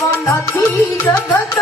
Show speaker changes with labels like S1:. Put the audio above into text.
S1: कोणाची जगत